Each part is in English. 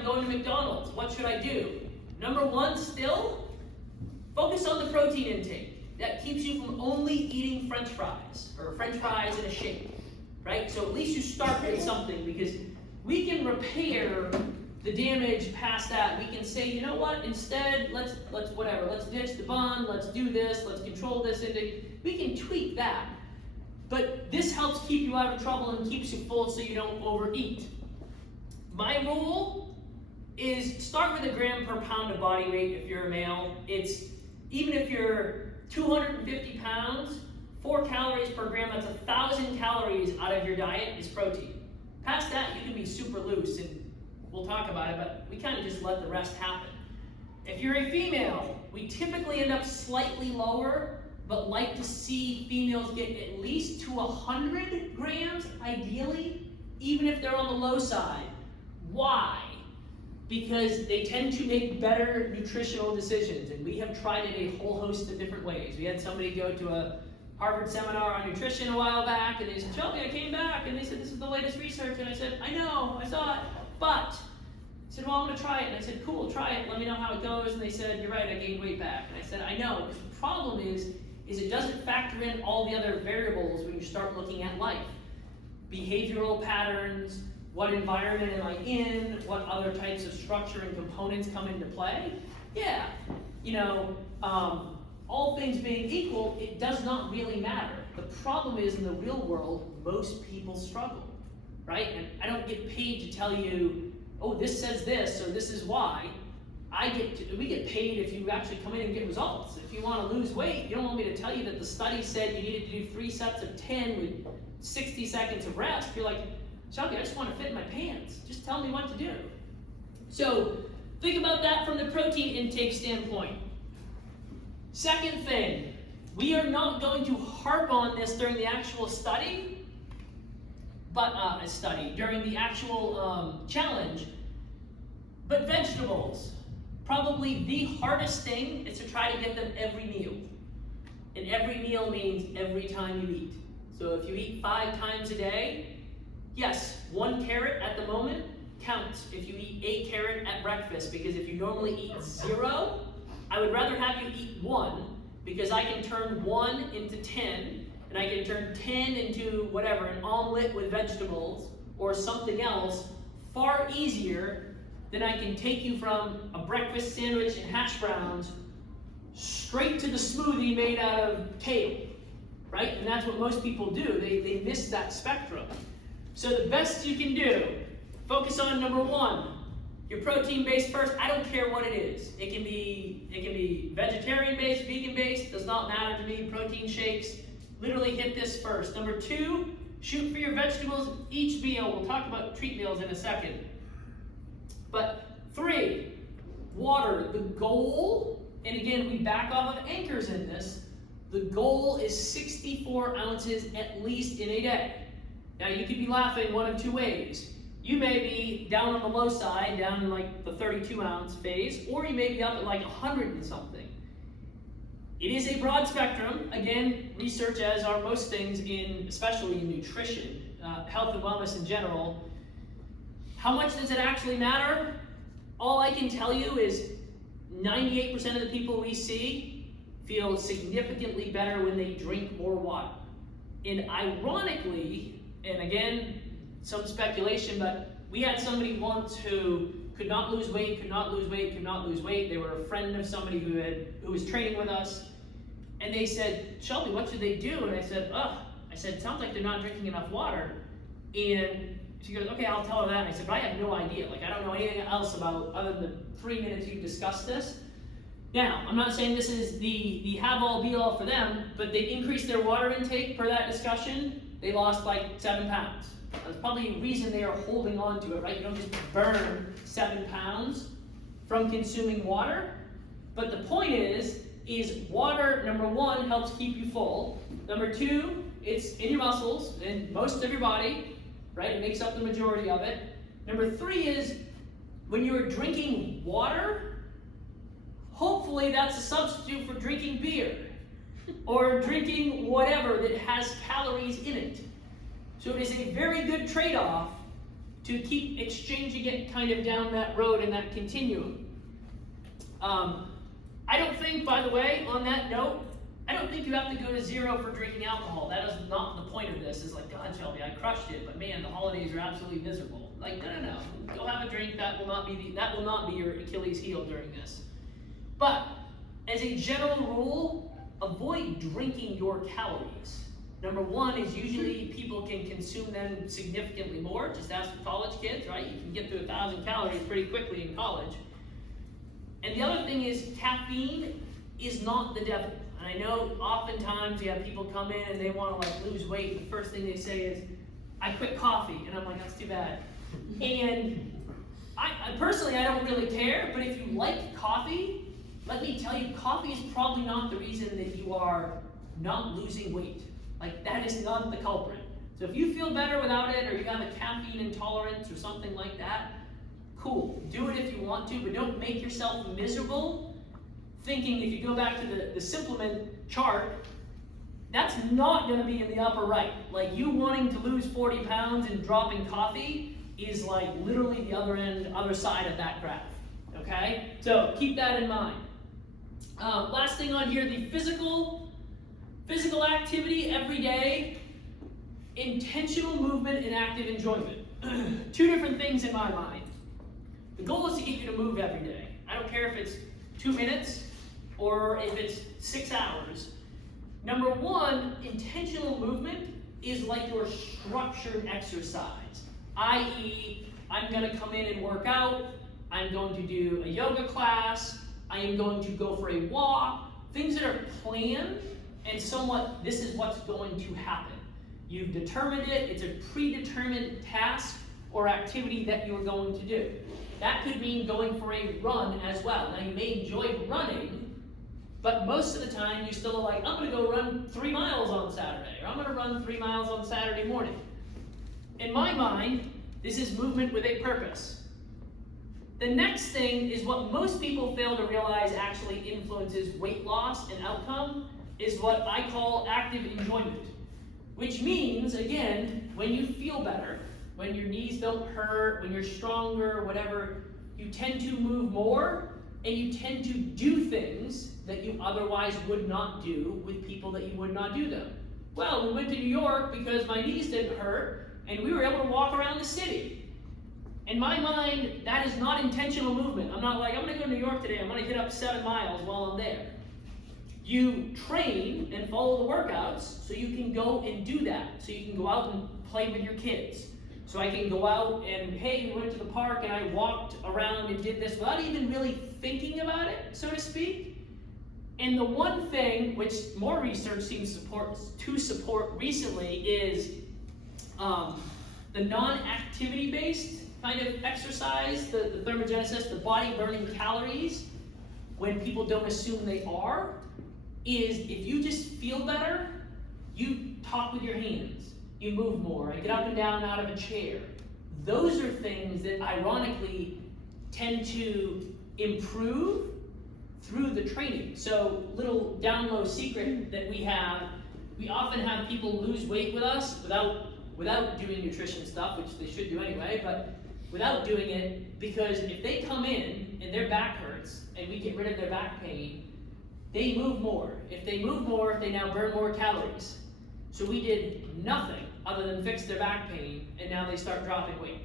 I'm going to McDonald's. What should I do? Number one, still, focus on the protein intake. That keeps you from only eating French fries, or French fries in a shake, right? So at least you start with something, because we can repair the damage past that. We can say, you know what, instead, let's ditch the bun, let's do this, let's control this intake. We can tweak that. But this helps keep you out of trouble and keeps you full so you don't overeat. My rule is start with a gram per pound of body weight if you're a male. It's, even if you're 250 pounds, 4 calories per gram, that's 1,000 calories out of your diet is protein. Past that, you can be super loose, and we'll talk about it, but we kind of just let the rest happen. If you're a female, we typically end up slightly lower, but like to see females get at least to 100 grams, ideally, even if they're on the low side. Why? Because they tend to make better nutritional decisions, and we have tried it a whole host of different ways. We had somebody go to a Harvard seminar on nutrition a while back, and they said, Shelby, I came back, and they said, this is the latest research, and I said, I know, I saw it, but, he said, well, I'm going to try it, and I said, cool, try it, let me know how it goes, and they said, you're right, I gained weight back, and I said, I know, because the problem is it doesn't factor in all the other variables when you start looking at life. Behavioral patterns, what environment am I in, what other types of structure and components come into play. Yeah, you know, all things being equal, it does not really matter. The problem is, in the real world, most people struggle, right? And I don't get paid to tell you, oh, this says this, so this is why. We get paid if you actually come in and get results. If you want to lose weight, you don't want me to tell you that the study said you needed to do 3 sets of 10 with 60 seconds of rest. You're like, Shelby, I just want to fit in my pants. Just tell me what to do. So think about that from the protein intake standpoint. Second thing, we are not going to harp on this during the actual study, but during the actual challenge. But vegetables, probably the hardest thing is to try to get them every meal. And every meal means every time you eat. So if you eat 5 times a day, yes, 1 carrot at the moment counts if you eat a carrot at breakfast, because if you normally eat 0, I would rather have you eat 1, because I can turn 1 into 10, and I can turn 10 into whatever, an omelet with vegetables or something else, far easier than I can take you from a breakfast sandwich and hash browns straight to the smoothie made out of kale, right? And that's what most people do. They miss that spectrum. So the best you can do, focus on number 1, your protein-based first. I don't care what it is. It can be vegetarian-based, vegan-based, does not matter to me. Protein shakes, literally hit this first. Number 2, shoot for your vegetables each meal. We'll talk about treat meals in a second. But 3, water. The goal, and again, we back off of anchors in this, the goal is 64 ounces at least in a day. Now, you could be laughing one of 2 ways. You may be down on the low side, down in like the 32-ounce phase, or you may be up at like 100 and something. It is a broad spectrum. Again, research, as are most things, especially in nutrition, health and wellness in general. How much does it actually matter? All I can tell you is 98% of the people we see feel significantly better when they drink more water. And ironically, and again, some speculation, but we had somebody once who could not lose weight. They were a friend of somebody who was training with us, and they said, Shelby, what should they do? And I said, sounds like they're not drinking enough water. And she goes, okay, I'll tell her that. And I said, but I have no idea. Like, I don't know anything else about, other than the 3 minutes you discussed this. Now, I'm not saying this is the have-all, be-all for them, but they increased their water intake per that discussion. They lost like 7 pounds. That's probably a reason they are holding on to it, right? You don't just burn 7 pounds from consuming water. But the point is water, number 1, helps keep you full. Number 2, it's in your muscles and most of your body, right? It makes up the majority of it. Number 3 is when you're drinking water, hopefully that's a substitute for drinking beer or drinking whatever that has calories in it. So it is a very good trade-off to keep exchanging it kind of down that road and that continuum. I don't think, by the way, on that note, I don't think you have to go to 0 for drinking alcohol. That is not the point of this. It's like, God, Shelby, I crushed it, but man, the holidays are absolutely miserable. Like, no. Go have a drink. That will not be your Achilles heel during this. But as a general rule, avoid drinking your calories. Number one is usually people can consume them significantly more. Just ask the college kids, right? You can get to 1,000 calories pretty quickly in college. And the other thing is caffeine is not the devil. And I know oftentimes you have people come in and they want to like lose weight. The first thing they say is, I quit coffee. And I'm like, that's too bad. And I personally, I don't really care. But if you like coffee, let me tell you, coffee is probably not the reason that you are not losing weight. Like, that is not the culprit. So if you feel better without it, or you have a caffeine intolerance or something like that, cool. Do it if you want to, but don't make yourself miserable thinking, if you go back to the supplement chart, that's not going to be in the upper right. Like, you wanting to lose 40 pounds and dropping coffee is like literally the other side of that graph. Okay? So keep that in mind. Last thing on here, the physical activity every day, intentional movement and active enjoyment. Two different things in my mind. The goal is to get you to move every day. I don't care if it's 2 minutes or if it's 6 hours. Number one, intentional movement is like your structured exercise, i.e., I'm going to come in and work out, I'm going to do a yoga class, I am going to go for a walk, things that are planned and somewhat this is what's going to happen. You've determined it, it's a predetermined task or activity that you are going to do. That could mean going for a run as well. Now you may enjoy running, but most of the time you still are like, I'm going to go run 3 miles on Saturday, or I'm going to run 3 miles on Saturday morning. In my mind, this is movement with a purpose. The next thing is what most people fail to realize actually influences weight loss and outcome is what I call active enjoyment. Which means, again, when you feel better, when your knees don't hurt, when you're stronger, whatever, you tend to move more and you tend to do things that you otherwise would not do with people that you would not do them. Well, we went to New York because my knees didn't hurt and we were able to walk around the city. In my mind, that is not intentional movement. I'm not like, I'm going to go to New York today, I'm going to hit up 7 miles while I'm there. You train and follow the workouts so you can go and do that. So you can go out and play with your kids. So I can go out and, hey, we went to the park and I walked around and did this without even really thinking about it, so to speak. And the one thing which more research seems to support recently is the non-activity based kind of exercise, the thermogenesis, the body burning calories, when people don't assume they are, is if you just feel better, you talk with your hands, you move more, and get up and down out of a chair. Those are things that ironically tend to improve through the training. So, little down low secret that we often have people lose weight with us without doing nutrition stuff, which they should do anyway, but without doing it, because if they come in and their back hurts and we get rid of their back pain, they move more. If they move more, they now burn more calories. So we did nothing other than fix their back pain, and now they start dropping weight.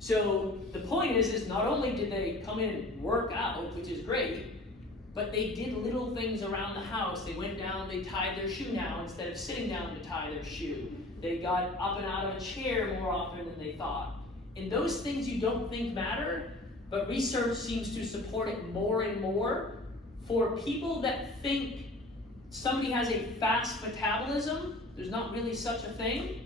So the point is not only did they come in and work out, which is great, but they did little things around the house. They went down, they tied their shoe now instead of sitting down to tie their shoe. They got up and out of a chair more often than they thought. And those things you don't think matter, but research seems to support it more and more. For people that think somebody has a fast metabolism, there's not really such a thing,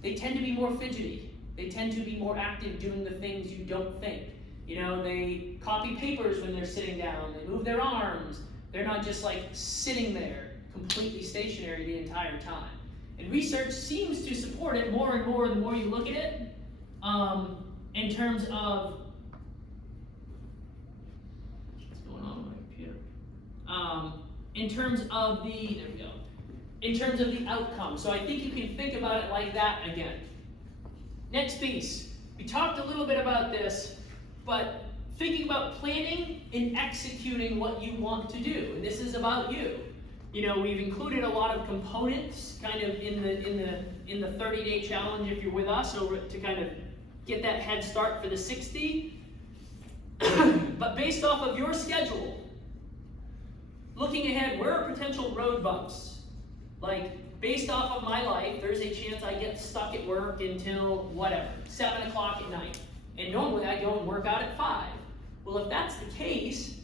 they tend to be more fidgety. They tend to be more active doing the things you don't think. You know, they copy papers when they're sitting down, they move their arms, they're not just like sitting there completely stationary the entire time. And research seems to support it more and more the more you look at it, in terms of, what's going on with my computer? In terms of the, there we go, in terms of the outcome. So I think you can think about it like that again. Next piece, we talked a little bit about this, but thinking about planning and executing what you want to do, and this is about you. You know, we've included a lot of components kind of in the 30-day challenge if you're with us, over to kind of get that head start for the 60. But based off of your schedule, looking ahead, where are potential road bumps? Like, based off of my life, there's a chance I get stuck at work until whatever, 7 o'clock at night. And normally I go and work out at 5. Well, if that's the case,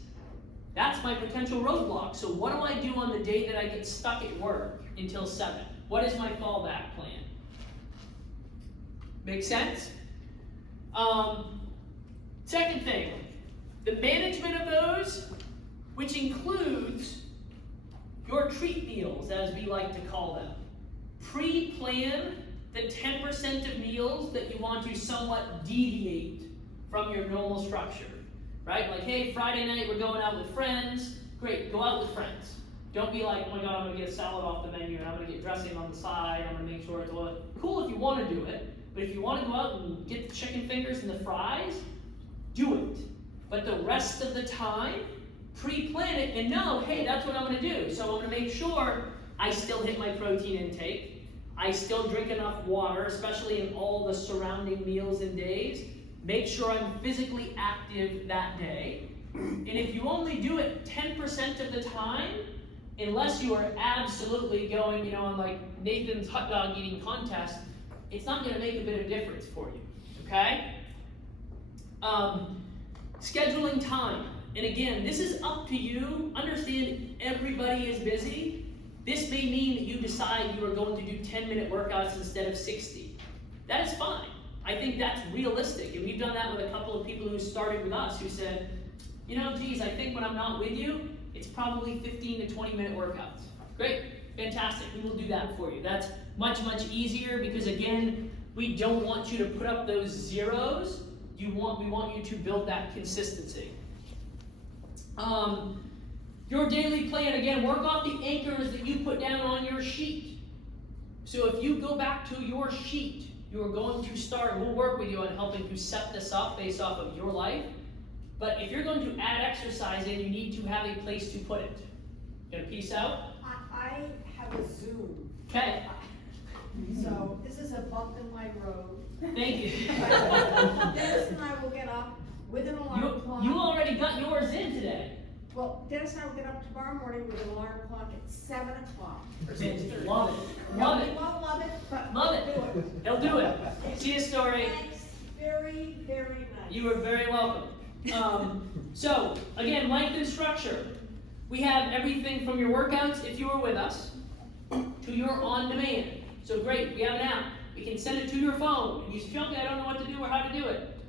that's my potential roadblock. So what do I do on the day that I get stuck at work until 7? What is my fallback plan? Make sense? Second thing, the management of those, which includes your treat meals, as we like to call them. Pre-plan the 10% of meals that you want to somewhat deviate from your normal structure. Right? Like, hey, Friday night we're going out with friends. Great, go out with friends. Don't be like, oh my God, I'm going to get a salad off the menu and I'm going to get dressing on the side. I'm going to make sure it's all cool if you want to do it. But if you want to go out and get the chicken fingers and the fries, do it. But the rest of the time, pre-plan it and know, hey, that's what I'm going to do. So I'm going to make sure I still hit my protein intake. I still drink enough water, especially in all the surrounding meals and days. Make sure I'm physically active that day. And if you only do it 10% of the time, unless you are absolutely going, you know, on like Nathan's hot dog eating contest, it's not going to make a bit of difference for you, okay? Scheduling time. And again, this is up to you. Understand everybody is busy. This may mean that you decide you are going to do 10-minute workouts instead of 60. That is fine. I think that's realistic, and we've done that with a couple of people who started with us who said, you know, geez, I think when I'm not with you, it's probably 15 to 20-minute workouts. Great, fantastic, we will do that for you. That's much, much easier because, again, we don't want you to put up those zeros. We want you to build that consistency. Your daily plan, again, work off the anchors that you put down on your sheet. So if you go back to your sheet, you are going to start, we'll work with you on helping to set this up based off of your life. But if you're going to add exercise in, you need to have a place to put it. Gonna peace out? I have a Zoom. Okay. So this is a bump in my road. Thank you. Dennis and I will get up with an alarm clock. You already got yours in today. Well, Dennis and I will get up tomorrow morning with an alarm clock at 7 o'clock. Love it. Love it. We won't love it, but Love it. we'll do it. He'll do it. See a story. Thanks. Very, very nice. You are very welcome. So, again, length and structure. We have everything from your workouts, if you were with us, to your on-demand. So great, we have an app. We can send it to your phone. And you say, Shelby, I don't know what to do or how to do it.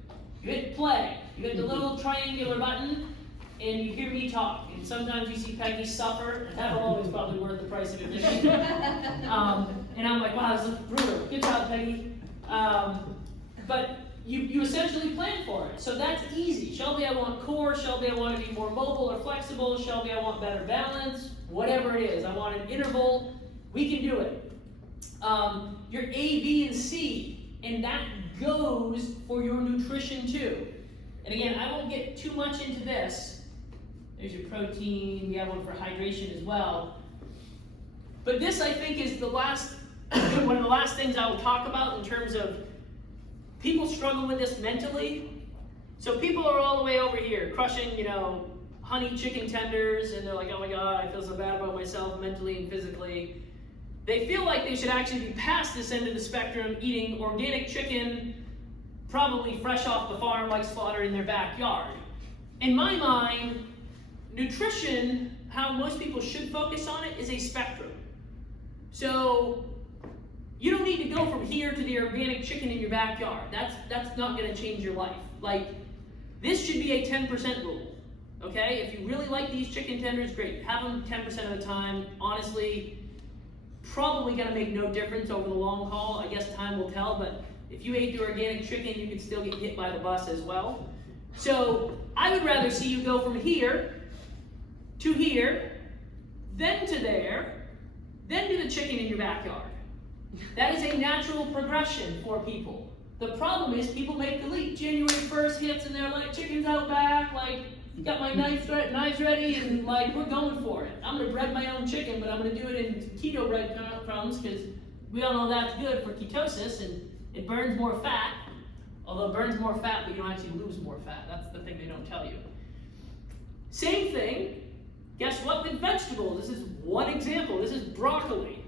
You hit play. You hit the little triangular button, and you hear me talk. And sometimes you see Peggy suffer, and that alone is probably worth the price of admission. And I'm like, wow, this is brutal. Good job, Peggy. But you essentially plan for it. So that's easy. Shelby, I want core. Shelby, I want to be more mobile or flexible. Shelby, I want better balance. Whatever it is. I want an interval. We can do it. Your A, B, and C. And that goes for your nutrition too. And again, I won't get too much into this. There's your protein. We have one for hydration as well. But this, I think, is the last, one of the last things I will talk about in terms of people struggle with this mentally. So people are all the way over here crushing, you know, honey chicken tenders, and they're like, oh my God, I feel so bad about myself mentally and physically. They feel like they should actually be past this end of the spectrum, eating organic chicken, probably fresh off the farm, like slaughtered in their backyard. In my mind, nutrition, how most people should focus on it, is a spectrum. So you don't need to go from here to the organic chicken in your backyard. That's not going to change your life. Like, this should be a 10% rule. Okay? If you really like these chicken tenders, great. Have them 10% of the time. Honestly, probably going to make no difference over the long haul. I guess time will tell, but if you ate the organic chicken, you could still get hit by the bus as well. So I would rather see you go from here to here, then to there, then to the chicken in your backyard. That is a natural progression for people. The problem is people make the leap. January 1st hits and they're like, chicken's out back, like, got my knives ready, and like, we're going for it. I'm gonna bread my own chicken, but I'm gonna do it in keto breadcrumbs, because we all know that's good for ketosis, and it burns more fat. Although it burns more fat, but you don't actually lose more fat. That's the thing they don't tell you. Same thing, guess what, with vegetables? This is one example. This is broccoli.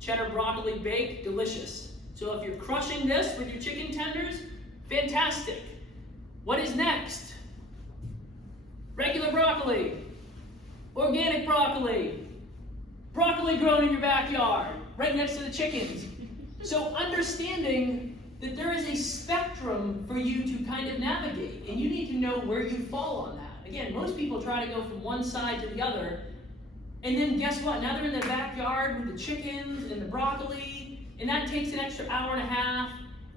Cheddar broccoli baked, delicious. So if you're crushing this with your chicken tenders, fantastic. What is next? Regular broccoli, organic broccoli, broccoli grown in your backyard, right next to the chickens. So understanding that there is a spectrum for you to kind of navigate, and you need to know where you fall on that. Again, most people try to go from one side to the other, and then guess what? Now they're in their backyard with the chickens and the broccoli, and that takes an extra hour and a half,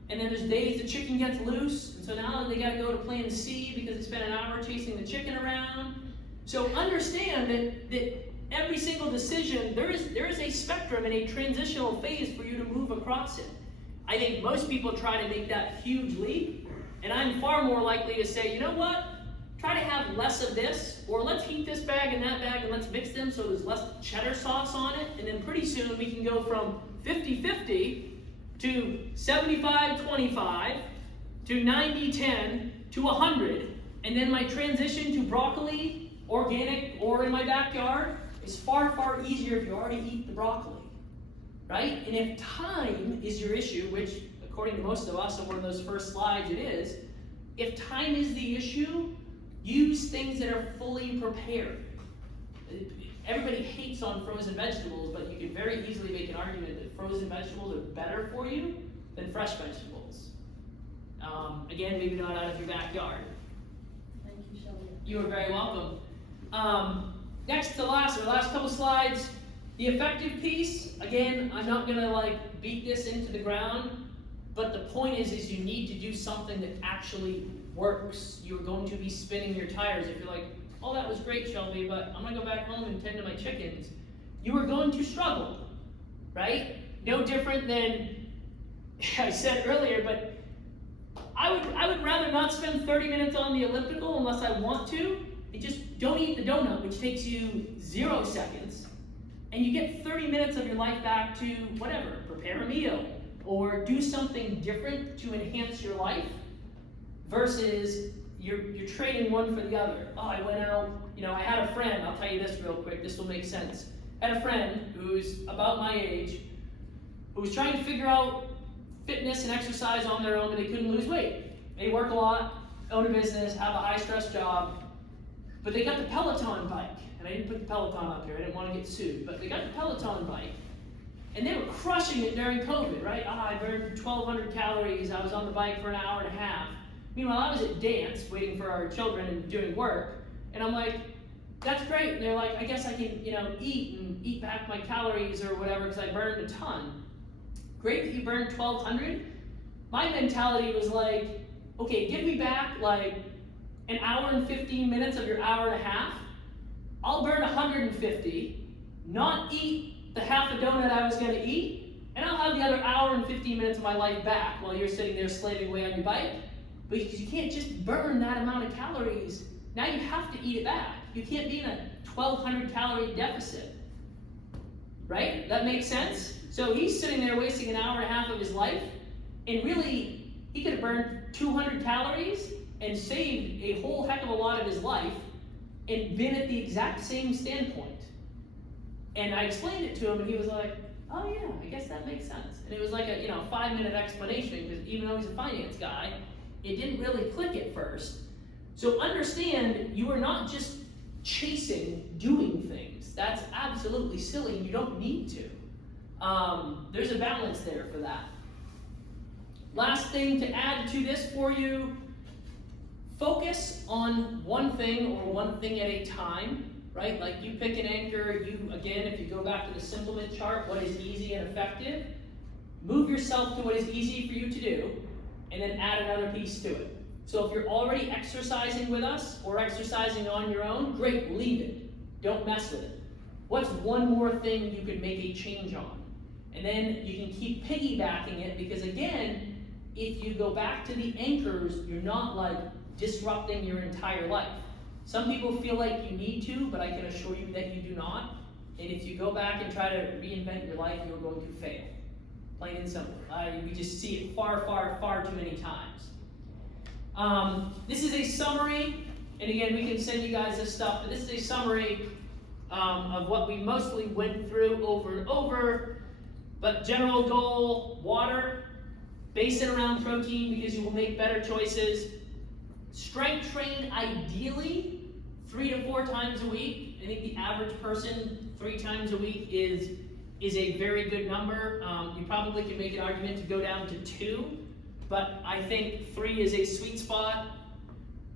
and then there's days the chicken gets loose, and so now they gotta go to plan C because they spent an hour chasing the chicken around. So understand that every single decision, there is a spectrum and a transitional phase for you to move across it. I think most people try to make that huge leap, and I'm far more likely to say, you know what? Try to have less of this, or let's heat this bag and that bag and let's mix them so there's less cheddar sauce on it, and then pretty soon we can go from 50-50 to 75-25 to 90-10 to 100, and then my transition to broccoli, organic or in my backyard, is far, far easier if you already eat the broccoli, right? And if time is your issue, which according to most of us on one of those first slides it is, if time is the issue, use things that are fully prepared. Everybody hates on frozen vegetables, but you can very easily make an argument that frozen vegetables are better for you than fresh vegetables. Again, maybe not out of your backyard. Thank you, Shelby. You are very welcome. Next to last couple slides, the effective piece. Again, I'm not gonna like beat this into the ground, but the point is you need to do something that actually works. You're going to be spinning your tires. If you're like, oh, that was great, Shelby, but I'm gonna go back home and tend to my chickens. You are going to struggle, right? No different than I said earlier, but I would rather not spend 30 minutes on the elliptical unless I want to. And just don't eat the donut, which takes you 0 seconds, and you get 30 minutes of your life back to whatever, prepare a meal, or do something different to enhance your life, versus you're trading one for the other. Oh, I went out, I had a friend, I'll tell you this real quick, this will make sense. I had a friend who's about my age, who was trying to figure out fitness and exercise on their own, but they couldn't lose weight. They work a lot, own a business, have a high-stress job, but they got the Peloton bike. And I didn't put the Peloton up here, I didn't want to get sued, but they got the Peloton bike, and they were crushing it during COVID, right? I burned 1,200 calories, I was on the bike for an hour and a half. Meanwhile, I was at dance, waiting for our children and doing work, and I'm like, that's great. And they're like, I guess I can, eat back my calories or whatever, because I burned a ton. Great that you burned 1,200. My mentality was like, okay, give me back like an hour and 15 minutes of your hour and a half. I'll burn 150, not eat the half a donut I was going to eat, and I'll have the other hour and 15 minutes of my life back while you're sitting there slaving away on your bike. But you can't just burn that amount of calories. Now you have to eat it back. You can't be in a 1,200 calorie deficit. Right? That makes sense? So he's sitting there wasting an hour and a half of his life, and really, he could have burned 200 calories and saved a whole heck of a lot of his life and been at the exact same standpoint. And I explained it to him, and he was like, oh yeah, I guess that makes sense. And it was like a 5-minute explanation, because even though he's a finance guy, it didn't really click at first. So understand, you are not just chasing doing things. That's absolutely silly, and you don't need to. There's a balance there for that. Last thing to add to this for you, focus on one thing or one thing at a time, right? Like you pick an anchor, again, if you go back to the Simplement chart, what is easy and effective, move yourself to what is easy for you to do, and then add another piece to it. So if you're already exercising with us or exercising on your own, great, leave it. Don't mess with it. What's one more thing you could make a change on? And then you can keep piggybacking it, because again, if you go back to the anchors, you're not like disrupting your entire life. Some people feel like you need to, but I can assure you that you do not. And if you go back and try to reinvent your life, you're going to fail. Plain and simple. We just see it far, far, far too many times. This is a summary, and again, we can send you guys this stuff, but this is a summary of what we mostly went through over and over. But general goal, water, base it around protein because you will make better choices. Strength train ideally 3 to 4 times a week. I think the average person 3 times a week is a very good number. You probably can make an argument to go down to 2, but I think 3 is a sweet spot.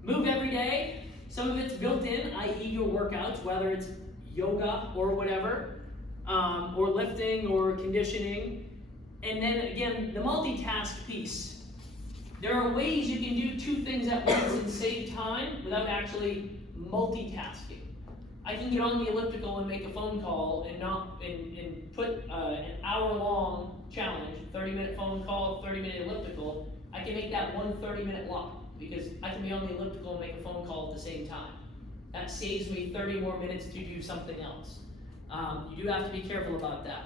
Move every day. Some of it's built in, i.e. your workouts, whether it's yoga or whatever, or lifting or conditioning. And then again, the multitask piece. There are ways you can do 2 things at once and save time without actually multitasking. I can get on the elliptical and make a phone call and put an hour-long challenge, 30-minute phone call, 30-minute elliptical. I can make that one 30-minute block because I can be on the elliptical and make a phone call at the same time. That saves me 30 more minutes to do something else. You do have to be careful about that.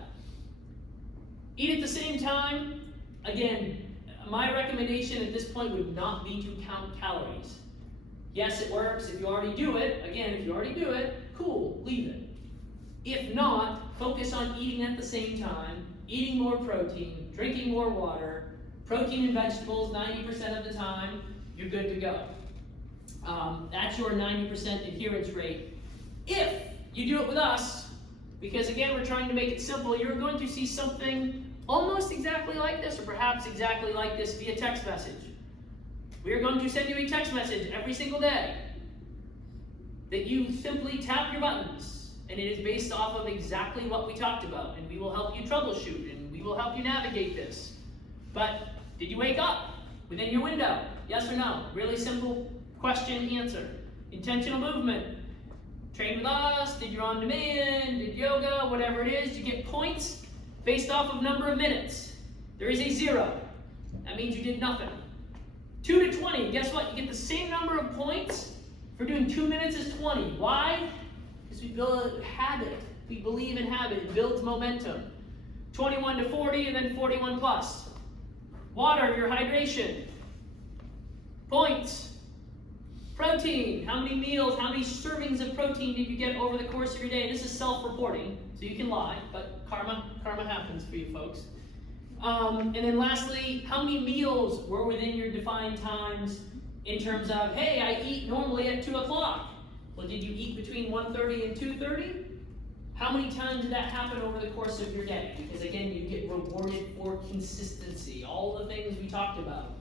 Eat at the same time. Again, my recommendation at this point would not be to count calories. Yes, it works if you already do it. Again, if you already do it, cool, leave it. If not, focus on eating at the same time, eating more protein, drinking more water, protein and vegetables 90% of the time, you're good to go. That's your 90% adherence rate. If you do it with us, because again, we're trying to make it simple, you're going to see something almost exactly like this, or perhaps exactly like this via text message. We are going to send you a text message every single day that you simply tap your buttons, and it is based off of exactly what we talked about, and we will help you troubleshoot, and we will help you navigate this. But did you wake up within your window? Yes or no? Really simple question, answer. Intentional movement. Train with us, did your on-demand, did yoga, whatever it is, you get points based off of number of minutes. There is a 0. That means you did nothing. 2 to 20, guess what? You get the same number of points for doing 2 minutes as 20. Why? Because we build a habit. We believe in habit. It builds momentum. 21 to 40, and then 41 plus. Water, your hydration. Points. Protein, how many meals, how many servings of protein did you get over the course of your day? This is self-reporting, so you can lie, but karma happens for you folks. And then lastly, how many meals were within your defined times in terms of, hey, I eat normally at 2 o'clock. Well, did you eat between 1:30 and 2:30? How many times did that happen over the course of your day? Because again, you get rewarded for consistency, all the things we talked about.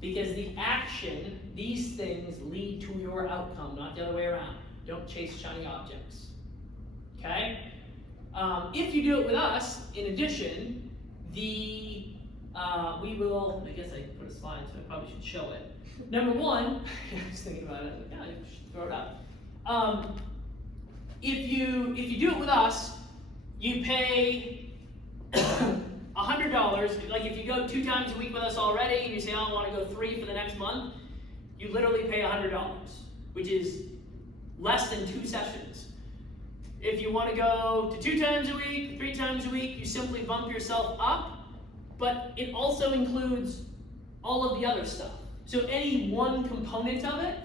Because the action, these things lead to your outcome, not the other way around. Don't chase shiny objects. Okay? If you do it with us, in addition, we will, I guess I put a slide, so I probably should show it. Number 1, I was thinking about it, I was like, yeah, I should throw it up. If you do it with us, you pay $100. Like if you go 2 times a week with us already, and you say, oh, I want to go 3 for the next month, you literally pay $100, which is less than 2 sessions. If you want to go to 2 times a week, 3 times a week, you simply bump yourself up, but it also includes all of the other stuff. So any one component of it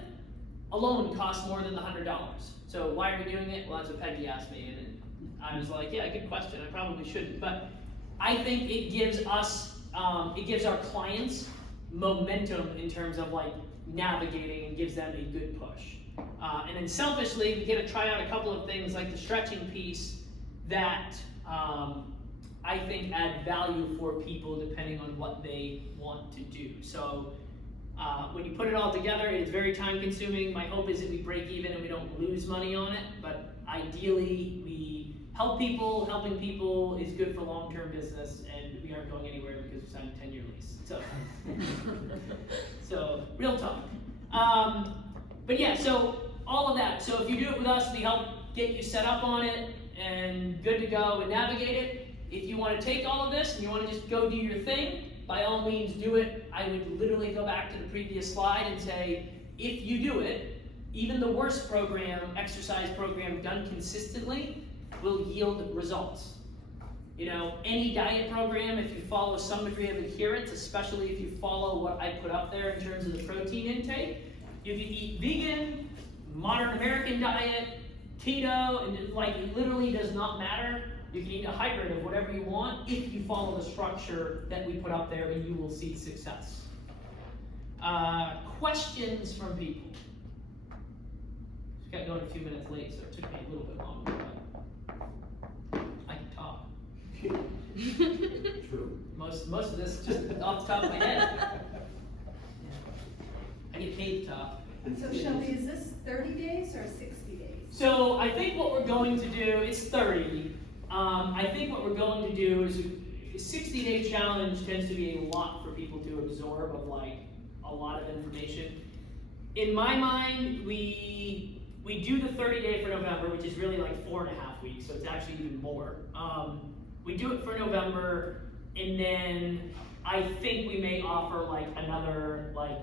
alone costs more than the $100. So why are we doing it? Well, that's what Peggy asked me, and I was like, yeah, good question. I probably shouldn't, but I think it gives us, it gives our clients momentum in terms of like navigating and gives them a good push. And then selfishly, we get to try out a couple of things like the stretching piece that I think add value for people depending on what they want to do. So when you put it all together, it is very time consuming. My hope is that we break even and we don't lose money on it, but ideally we help people. Helping people is good for long-term business, and we aren't going anywhere because we signed a 10-year lease. So real talk. But yeah, so all of that. So if you do it with us, we help get you set up on it and good to go and navigate it. If you want to take all of this and you want to just go do your thing, by all means do it. I would literally go back to the previous slide and say, if you do it, even the worst program, exercise program done consistently will yield results. You know, any diet program, if you follow some degree of adherence, especially if you follow what I put up there in terms of the protein intake, you can eat vegan, modern American diet, keto, and it literally does not matter. You can eat a hybrid of whatever you want if you follow the structure that we put up there, and you will see success. Questions from people? Just got going a few minutes late, so it took me a little bit longer, but I can talk. True. Most of this is just off the top of my head. I get paid to talk. So Shelby, is this 30 days or 60 days? So I think what we're going to do, it's 30. I think what we're going to do is a 60-day challenge tends to be a lot for people to absorb of like a lot of information. In my mind, we do the 30-day for November, which is really like 4.5 weeks, so it's actually even more. We do it for November, and then I think we may offer like another, like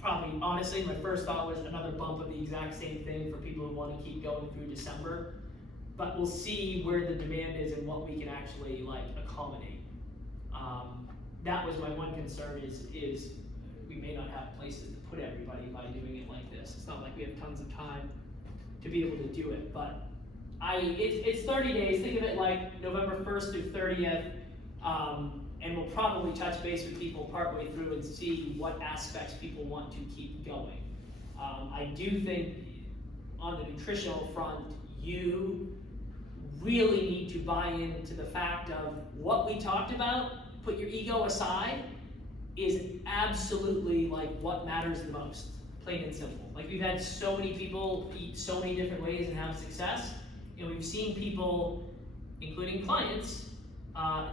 probably, honestly, my first thought was another bump of the exact same thing for people who want to keep going through December. But we'll see where the demand is and what we can actually like accommodate. That was my one concern is we may not have places to put everybody by doing it like this. It's not like we have tons of time to be able to do it, but it's 30 days. Think of it like November 1st through 30th, and we'll probably touch base with people partway through and see what aspects people want to keep going. I do think on the nutritional front, you really need to buy into the fact of what we talked about, put your ego aside, is absolutely like what matters the most, plain and simple. Like we've had so many people eat so many different ways and have success, and we've seen people, including clients,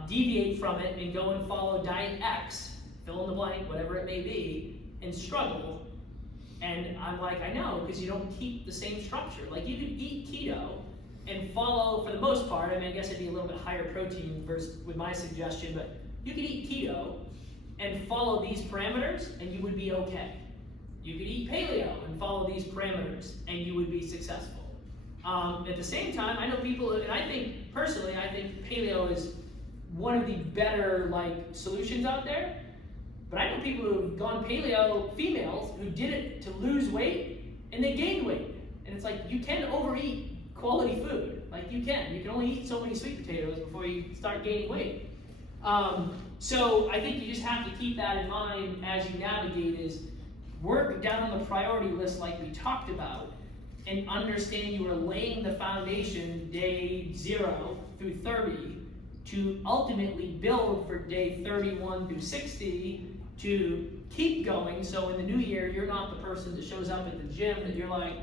deviate from it and go and follow diet X, fill in the blank, whatever it may be, and struggle. And I'm like, I know, because you don't keep the same structure. Like you could eat keto and follow, for the most part, I mean, I guess it'd be a little bit higher protein versus with my suggestion, but you could eat keto and follow these parameters and you would be okay. You could eat paleo and follow these parameters and you would be successful. At the same time, I know people, and I think, personally, I think paleo is one of the better like solutions out there. But I know people who have gone paleo, females, who did it to lose weight and they gained weight. And it's like, you can overeat quality food. Like you can only eat so many sweet potatoes before you start gaining weight. So I think you just have to keep that in mind as you navigate, is work down on the priority list like we talked about, and understand you are laying the foundation day 0 through 30 to ultimately build for day 31 through 60 to keep going. So in the new year, you're not the person that shows up at the gym that you're like,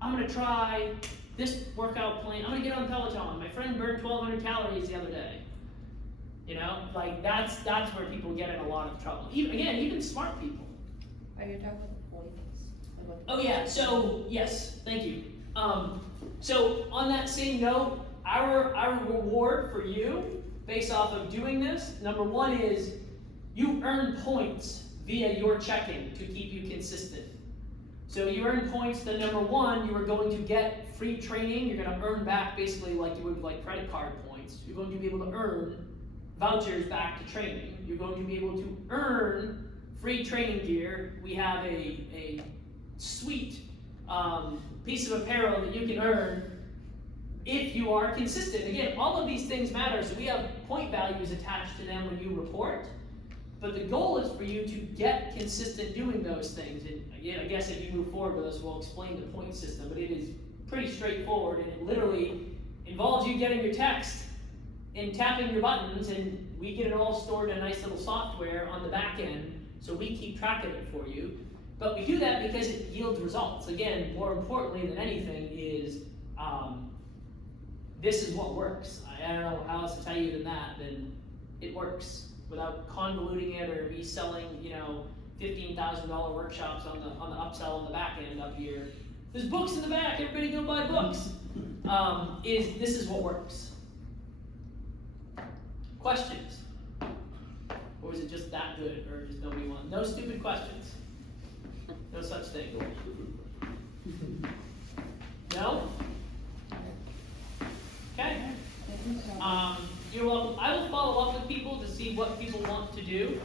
I'm gonna try this workout plan, I'm gonna get on Peloton. My friend burned 1,200 calories the other day. You know, like that's where people get in a lot of trouble. Even smart people. Are you talking about points? Oh yeah, so yes, thank you. So on that same note, our reward for you, based off of doing this, number one is you earn points via your check-in to keep you consistent. So you earn points, then number one, you are going to get free training. You're gonna earn back basically like you would like credit card points. You're going to be able to earn vouchers back to training. You're going to be able to earn free training gear. We have a sweet piece of apparel that you can earn if you are consistent. Again, all of these things matter, so we have point values attached to them when you report, but the goal is for you to get consistent doing those things. And again, I guess if you move forward with us, we'll explain the point system, but it is pretty straightforward, and it literally involves you getting your text and tapping your buttons, and we get it all stored in a nice little software on the back end, so we keep track of it for you. But we do that because it yields results. Again, more importantly than anything is, this is what works. I don't know how else to tell you than that, then it works. Without convoluting it or me selling, $15,000 workshops on the upsell on the back end up here. There's books in the back, everybody go buy books. This is what works. Questions? Or was it just that good, or just nobody wanted? No stupid questions. No such thing. No? Okay. You're welcome. I will follow up with people to see what people want to do.